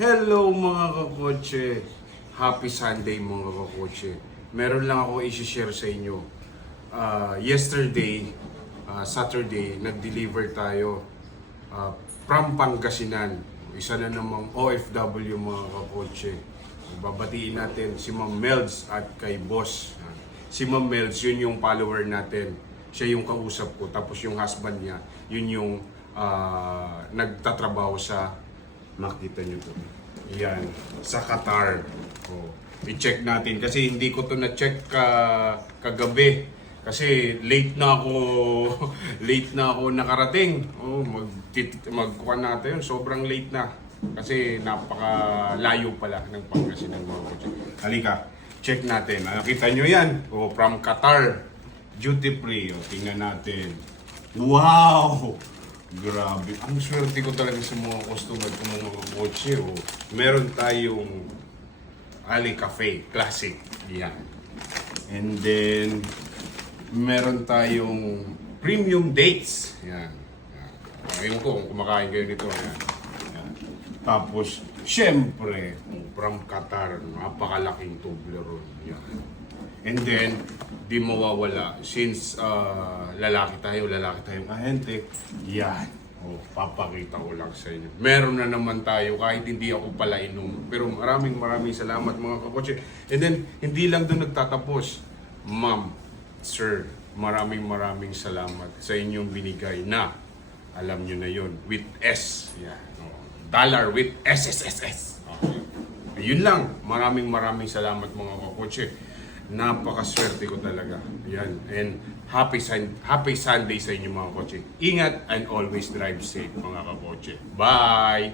Hello mga kakotse! Happy Sunday mga kakotse! Meron lang ako i-share sa inyo. Yesterday, Saturday, nag-deliver tayo from Pangasinan. Isa na namang OFW mga kakotse. Babatiin natin si Ma'am Melds at kay Boss. Si Ma'am Melds, yun yung follower natin. Siya yung kausap ko. Tapos yung husband niya, yun yung nagtatrabaho sa, makita nyo to. Yan, sa Qatar. Oh, i-check natin kasi hindi ko to na-check kagabi. Kasi late na ako late na ako nakarating. Oh, magkuha natin yun. Sobrang late na. Kasi napakalayo pala ng Pangasinan mga kotse. Halika, check natin. Nakita nyo yan? Oh, from Qatar. Duty free. Oh, tingnan natin. Wow! Grabe. Ang swerte ko talaga sa mga customer ko mga kotse. Oh. Meron tayong Ali Cafe Classic. Yan. And then, meron tayong premium dates. Yan. Ngayon ko kung kumakain kayo nito. Yan. Yan. Tapos, syempre, from Qatar, napakalaking Toblerone. Yan. And then, di mawawala since lalaki tayong ahente. Yan. Oh, papakita ko lang sa inyo. Meron na naman tayo kahit hindi ako pala inom. Pero maraming salamat mga kakotse. And then, hindi lang doon nagtatapos. Ma'am, sir, maraming salamat sa inyong binigay na, alam nyo na yun, with S. Yan. Oh, dollar with SSSS. Okay. Yun lang. Maraming salamat mga kakotse. Napakaswerte ko talaga. Yan. And happy Sunday sa inyo mga kotse. Ingat and always drive safe mga kakotse. Bye!